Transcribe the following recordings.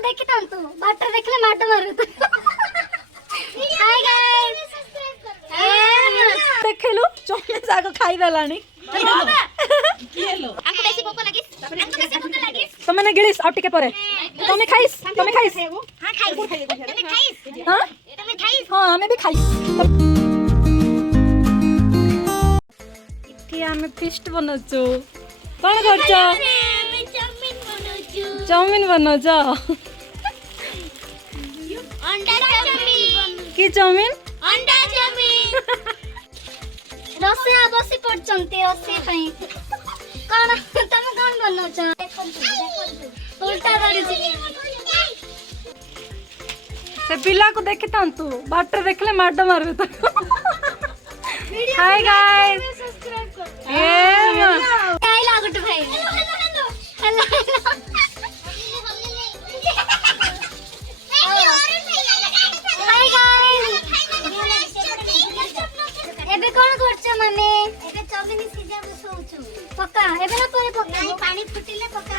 को देखि तंतु बाटर देखले माट मारु हाय गाइस देखलु चौमिन साग खाई देलानी हमको बेसी भूख लागी तमे ने गिलिस आ टिके परे तमे खाइस हां खाइस हां तमे खाइस हां हमें भी खाइस इठी हमें फिस्ट बनोचो कोन करछो चाउमिन बनोचो अंडा चाउमिन की चाउमिन अंडा चाउमिन रसे बसी पड़चंती रसे पई कोन तमे कोन बनोचो उल्टा करी से पिला को देखि तंतु बाटर देखले माट मारु हाय गाइस काय लागुट भाई हाय गाइस एबे कोन करछ मम्मी एबे चाउमिन सीजा बसौछु पक्का एबे ना परे पक्का पानी फुटिले पक्का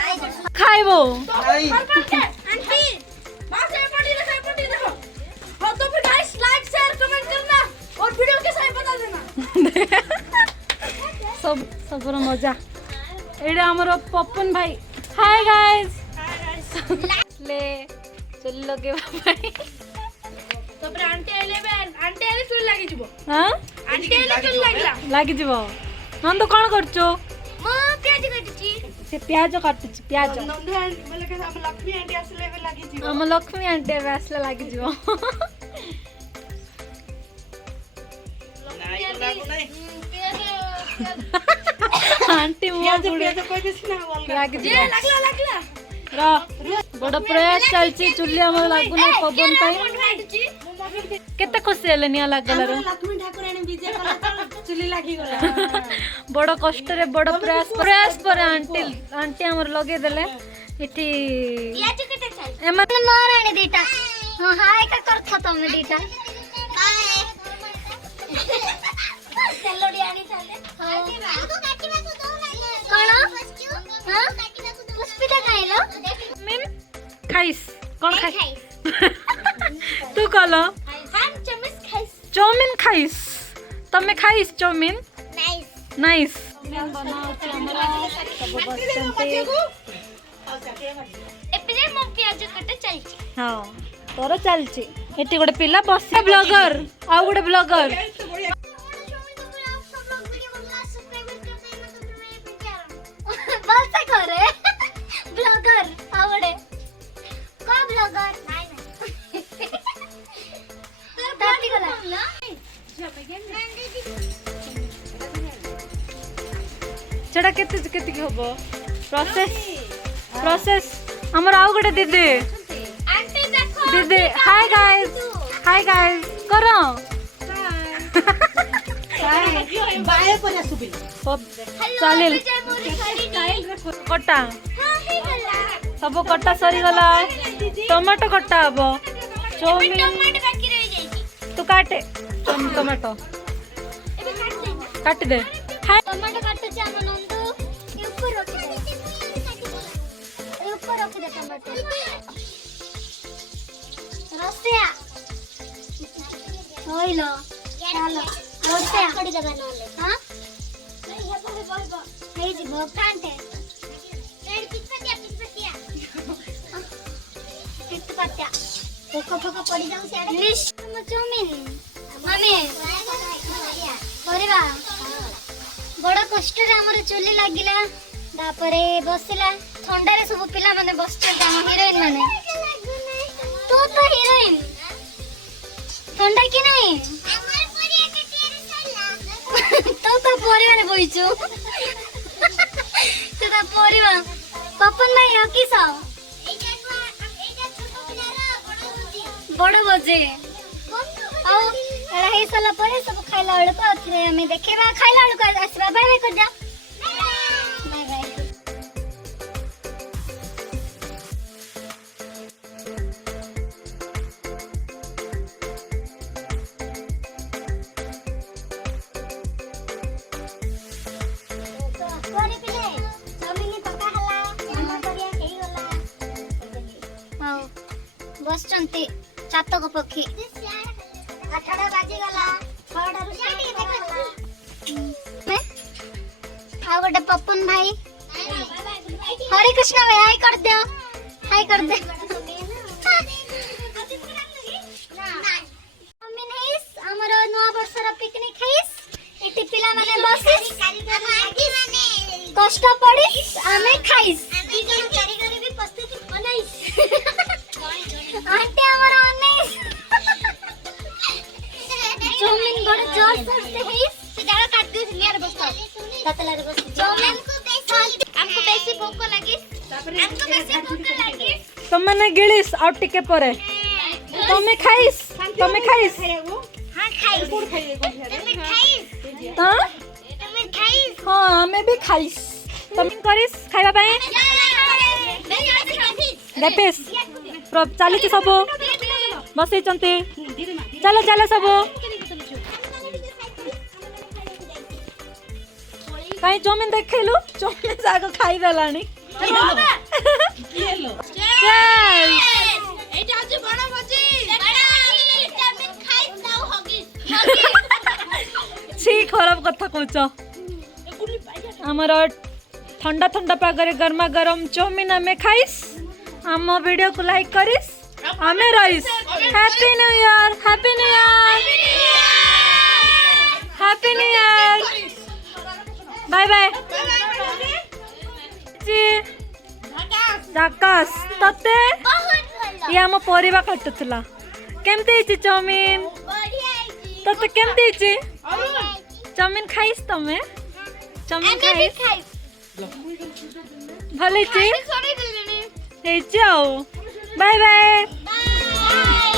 खाइबो आंटी बस ए पड़ी देखो हो तो फिर गाइस लाइक शेयर कमेंट करना और वीडियो के सही बता देना सब सबरो मजा एडा हमरो पप्पन भाई हाय गाइस ले चल लगे भाई तो फिर आंटी आले सुन लागी जिवो हां आंटी आले सुन लागला लागी जीवो हम तो कोन करछो मो प्याज काटची से प्याज काटछ प्याज नंदू आंटी बोले के हम लक्ष्मी आंटी असले में लागी जिवो हम लक्ष्मी आंटी वैसले लागी जीवो आंटी मुआ बुड़े लागी जीवो लागला र बड़ प्रयास चलची चुल्ली हमर लागु नै पवन पाई केते खुशी हेले निया लागला रे लक्ष्मी ठाकुराणी विजय कला तो चुली लागी गला बड़ कष्ट रे बड़ प्रयास पर आंटी हमर लगे देले इठी प्याज कटे चल एमा नारायण दीटा हां हाय का करथ तमे दीटा हाय तेलोडी आनी चले हां तू काटिबा को दो कोन हां पुष्पिता खाइलो मिन खाइस कोन खाइस खाइस तू कहलो हम चमिस खाइस चाउमिन खाइस तमे खाइस चाउमिन नाइस नाइस चाउमिन बनाओ छी हमरा सब बसंते एपले मो प्याज कटे चलची हां तोर चलची एटी गोटे पिला बसे ब्लॉगर आ गोटे ब्लॉगर बस करे ब्लॉगर आवडे का ब्लॉगर नाही नाही ताती गला चढ़ा केते केते होबो प्रोसेस हमर आउ गोटे दीदी आंटी देखो दीदी हाय गाइस करो बाए पर सुबि चालेल कटा हां हे गला सब कटा सरी गला टमाटो कटा हबो चाउमिन टमाटर बाकी रह जाई तू काटे टमाटो एबे काट दे काट दे हाय टमाटर काटते जा नंदू ये ऊपर रख दे ये ऊपर रख दे टमाटर रसिया होइलो चलो रसिया कड़ी जगह नले हां हे जी भोकांटे रेड कितपतिया कितपतिया फोको पड़ी जाऊ से इंग्लिश चाउमिन मामे परिवा बड़ कष्ट रे हमर चुली लागिला तापरे बसिला ठंडा रे सब पिला माने बसचे हम हीरोइन माने तू तो हीरोइन ठंडा की नहीं हमर परिया के टेर सला तो परिवा रे बइचो तोरा परिवा पपन भाई हो किस एटा छोटो पिलारा बड़ बजे आ एला हे सला परे सब खाइला बेल को अथरे हमें देखेबा खाइला बेल को आसबा बाय बाय कर जा बाय बाय कोनी पिले जमीनी पका हला हम करिया हेई गला हां बसचंती चातक पक्षी 8टा बाजी गला 6टा रु आ गोटे पपन भाई हरे कृष्ण भाई हाय कर दे मम्मी नेस हमर नवा वर्षर पिकनिक हेस एटी पिला माने बसिस कष्ट पड़िस आमे खाइस कारीगरी भी प्रस्तुति बनाइस आंटी हमर अनेस चौमिन बड़ जोर जोर से हेस से जागा काट दिस नियर बस ततला रे बस चौमिन हमको बेसी भूख लगिस हमको बेसी भूख लगिस तमने गिलिस आउ टिके परे तमे खाइस हां खाइस कोड खाइए कोड तुम खाइस हां तुम खाइस हां हमें भी खाइस तमे करिस खाइबा पई देपेस प्रभ चाली के सब बसे चंते चलो चलो सब काई चौमिन देखैलु चौमिन जाग खाइ देलानी ये लो चल एटा आज बड़ा भजी चौमिन खाइस दाও हगिस छी खराब कथा कहछ हमर ठंडा ठंडा पागरे गरमा गरम चौमिन हमें खाइस हम वीडियो को लाइक करिस हमें रहिस happy new year happy new year happy new year bye bye जी झकास तते बहुत भलो ये हम परिवा काटुतला केमते हिची चौमिन बढ़िया आइची तते केमते हिची चौमिन खाइस तमे चौमिन खाइस खाइस भले ची छोड़ी दिलनी हे जाओ बाय बाय बाय